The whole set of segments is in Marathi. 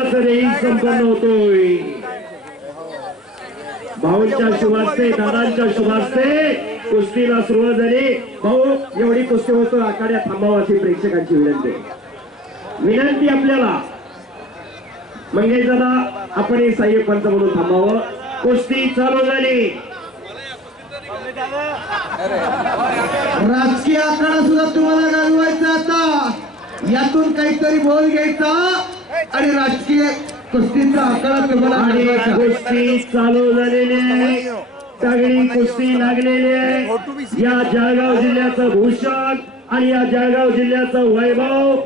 रेही संपन्न होतोय. भाऊंच्या शुभास्ते दादांच्या शुभास्ते कुस्तीला सुरुवात झाली. भाऊ एवढी कुस्ती होतो आखाड्या थांबावं अशी प्रेक्षकांची विनंती. विनंती आपल्याला. म्हणजे मंगेश दादा आपण हे साह्य पंत म्हणून थांबावं. कुस्ती चालू झाली. राजकीय आखाडा सुद्धा तुम्हाला घालवायचा आता. यातून काहीतरी बोल घ्यायचा. आणि राजकीय कुस्तीचा आकडा तुम्हाला आणि कुस्ती चालू झालेली आहे. सगळी कुस्ती लागलेली आहे. या जळगाव जिल्ह्याचं भूषण आणि या जळगाव जिल्ह्याचं वैभव.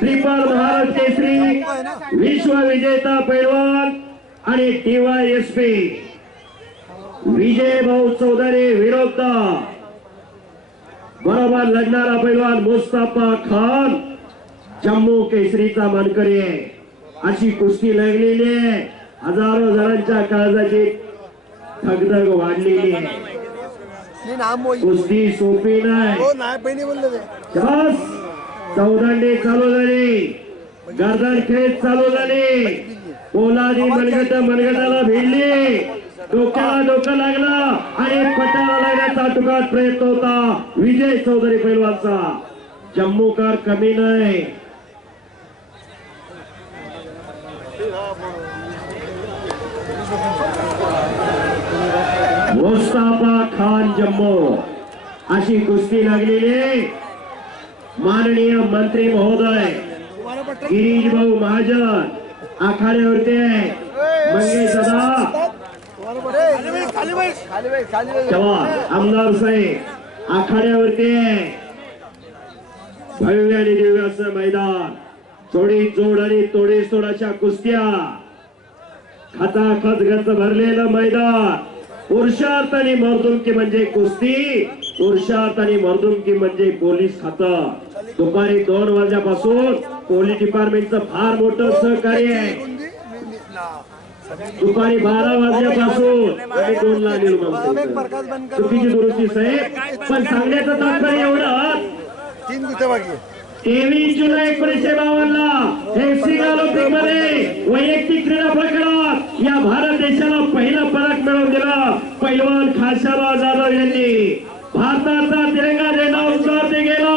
ट्रिपल महाराज केसरी विश्व विजेता पैलवान आणि टीवाय एस पी. विजय भाऊ चौधरी विरोध बरोबर लढणारा पैलवान मुस्ताफा खान. जम्मू केसरीचा मानकरी आहे. अशी कुस्ती लागलेली आहे. हजारो जणांच्या काळजाची धगधग वाढलेली आहे. कुस्ती सोपी नाही. हो शाबास चौदांडे चालू झाली. गर्दन खेळ चालू झाली. पोलादी मनगट मनगटाला भिडली. डोक्याला डोकं लागलं आणि पटाला लागण्याचा तुकात प्रयत्न होता. विजय चौधरी पैलवानचा. जम्मूकार कमी नाही. मुस्ताफा खान जम्मू. अशी कुस्ती लागलेली माननीय मंत्री महोदय गिरीश भाऊ महाजन आखाड्यावरती आहे. मंगेश दादा. खाली आमदार साहेब आखाड्यावरती आहे. भव्य आणि दिव्याचं मैदान. थोडी जोड आणि तोडी सोडाच्या कुस्त्या. खाता खत भरलेलं मैदान. पुरुषार्थ आणि मर्दुमकी म्हणजे कुस्ती. पुरुषार्थ आणि मर्दुमकी म्हणजे पोलीस खातं. दुपारी दोन वाजल्यापासून पोलीस डिपार्टमेंटचं फार मोठं सहकार्य आहे. दुपारी बारा वाजल्यापासून आम्ही दोन ला चुकीची दुरुस्ती साहेब पण सांगण्याचं तात्पर्य एवढं. तीन तेवीस जुलै एकोणीसशे बावन्न हेक्सिंग ऑलिम्पिकमध्ये वैयक्तिक क्रीडा प्रकारात या भारत देशाला पहिला पदक मिळवून दिला पैलवान खाशाबा जाधव यांनी. भारताचा तिरंगा झेंडा उंचावरती गेला.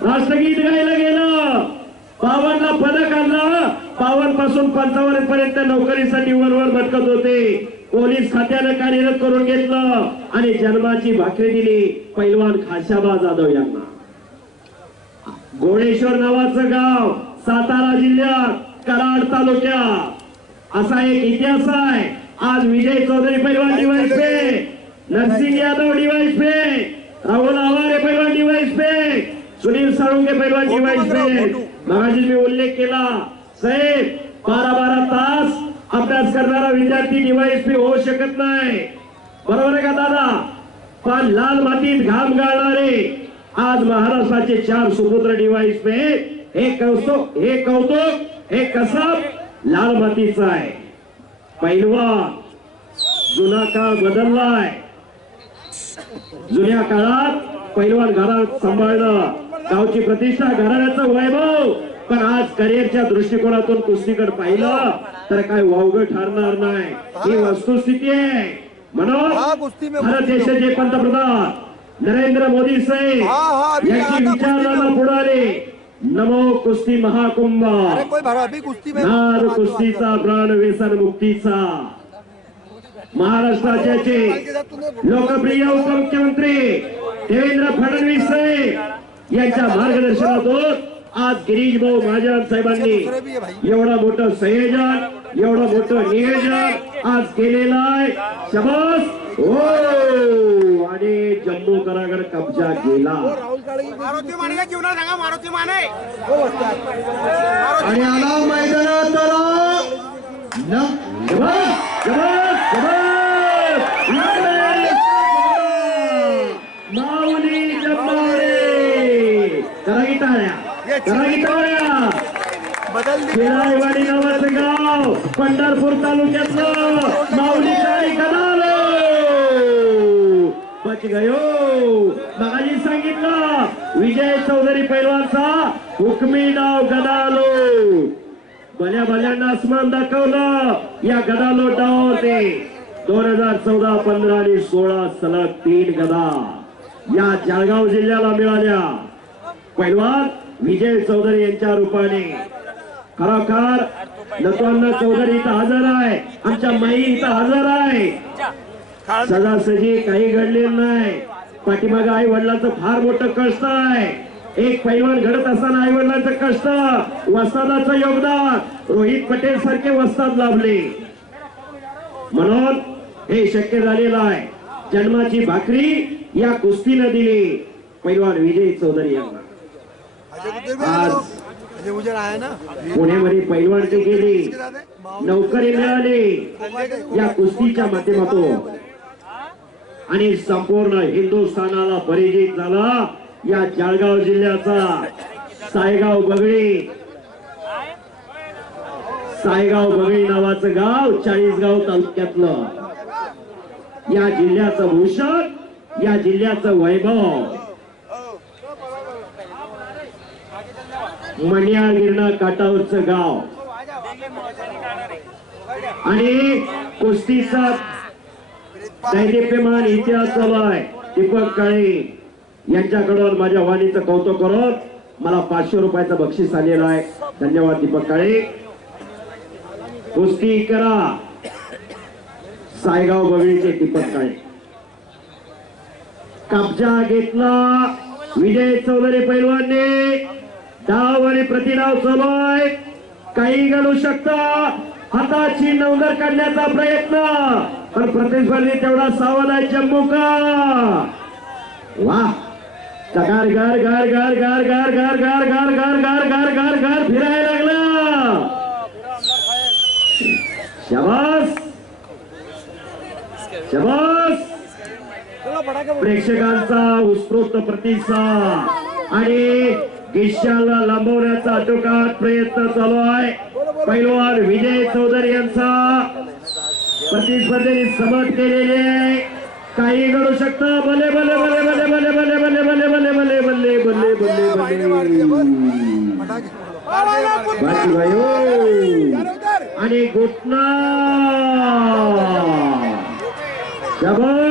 राष्ट्रगीत गायला गेलं. बावनला पदक आणलं. बावनपासून पंचावन्न पर्यंत नोकरीसाठी वरवर भटकत होते. पोलीस खात्यानं कार्यरत करून घेतलं आणि जन्माची भाकरी दिली पैलवान खाशाबा जाधव यांना. गोळेश्वर नावाचं गाव सातारा जिल्ह्यात कराड तालुक्यात. असा एक इतिहास आहे. आज विजय चौधरी पैलवान डिवाइस पे नरसिंग यादव डिवाइस पे राहुल आवारे पैलवान डिवाइस पे सुनील साळुंके पैलवान डिवाइस पे मगाशी मी उल्लेख केला. साहेब बारा बारा तास अभ्यास करणारा विद्यार्थी डिवाइस पे होऊ शकत नाही. बरोबर आहे का दादा? पण लाल मातीत घाम गाळणारे आज महाराष्ट्राचे चार सुपुत्र डिवाइस पे हे कौतुक हे कौतुक हे कसब लाल मातीचं आहे. पैलवान जुना काळ बदललाय जुन्या काळात पैलवान घरात सांभाळणं गावची प्रतिष्ठा घराण्याचं वैभव पण आज करिअरच्या दृष्टिकोनातून कुस्तीकडे पाहिलं तर काय वावग ठरणार नाही. ही वस्तुस्थिती आहे. म्हणून भारत देशाचे पंतप्रधान नरेंद्र मोदी साहेब यांची विचारांना में- पुढे आले नमो कुस्ती महाकुंभ. नाद कुस्तीचा प्राण व्यसन मुक्तीचा. महाराष्ट्राचे लोकप्रिय उपमुख्यमंत्री देवेंद्र फडणवीस साहेब यांच्या मार्गदर्शनातून आज गिरीश भाऊ महाजन साहेबांनी एवढं मोठं संयोजन एवढं मोठं नियोजन आज केलेलं आहे. शबास! हो. आणि जम्मू करागड कब्जा केला. राहुल काळे मारुती माने का जीवना सांगा मारुती माने. आणि आला मैदानात आला माऊली जमणारे करा करा बदल गाव पंढरपूर तालुक्यातलं माऊली काळी गयो. हो. सांगितलं. विजय चौधरी पैलवानचा हुकमी नाव गदालो. भल्या भल्यांना आसमान दाखवलं. या गदालो डाव होते दोन हजार चौदा पंधरा आणि सोळा सलग तीन गदा. या जळगाव जिल्ह्याला मिळाल्या. पैलवान विजय चौधरी यांच्या रूपाने. खरोखर नतवांना चौधरी इथं हजर आहे. आमच्या माई इथं हजर आहे. सजासजी काही घडलेलं नाही. पाठीमागे आई वडिलांचं फार मोठं कष्ट आहे. एक पैलवान घडत असताना आई वडिलांचं कष्ट वस्तादाचं योगदान. रोहित पटेल सारखे वस्ताद लाभले. म्हणून हे शक्य झालेलं आहे. जन्माची भाकरी या कुस्तीनं दिली. पैलवान विजय चौधरी यांना. आज पुण्यामध्ये पैलवानची गेली. नोकरी मिळाली. या कुस्तीच्या माध्यमातून आणि संपूर्ण हिंदुस्थानाला परिचित झाला या जळगाव जिल्ह्याचा सायगाव बगळी सायगाव बगळी नावाचं गाव चाळीसगाव तालुक्यातलं. या जिल्ह्याचं भूषण या जिल्ह्याचं वैभव. मणियाळ गिरणा काटावरचं गाव. आणि कुस्तीचा दैदिप्यमान इतिहास चालू आहे दीपक काळे यांच्याकडून माझ्या वाणीचं कौतुक करत मला पाचशे रुपयाचं बक्षीस आलेलं आहे. धन्यवाद दीपक काळे. कुस्ती करा. सायगाव बगळीचे दीपक काळे. कब्जा घेतला. विजय चौधरी पैलवानने. डाव आणि प्रतिडाव चालू आहे. काही घडू शकता. हाताची नवगर काढण्याचा प्रयत्न पण प्रतिस्पर्धी तेवढा सावध आहे जम्मू का वा गार गार गार गार गार गार गार गार गार गार गार गार गार गार फिरायला लागला शाबास शाबास प्रेक्षकांचा उत्स्फूर्त प्रतिसाद आणि गिश्याला लांबवण्याचा अटोकात प्रयत्न चालू आहे पैलवान विजय चौधरी यांचा प्रतिस्पर्धेने समट केलेले आहे काही घडू शकतं भले भले भले भले भले भले भले भले भले भले भले भले भले भले आणि घुटना जबर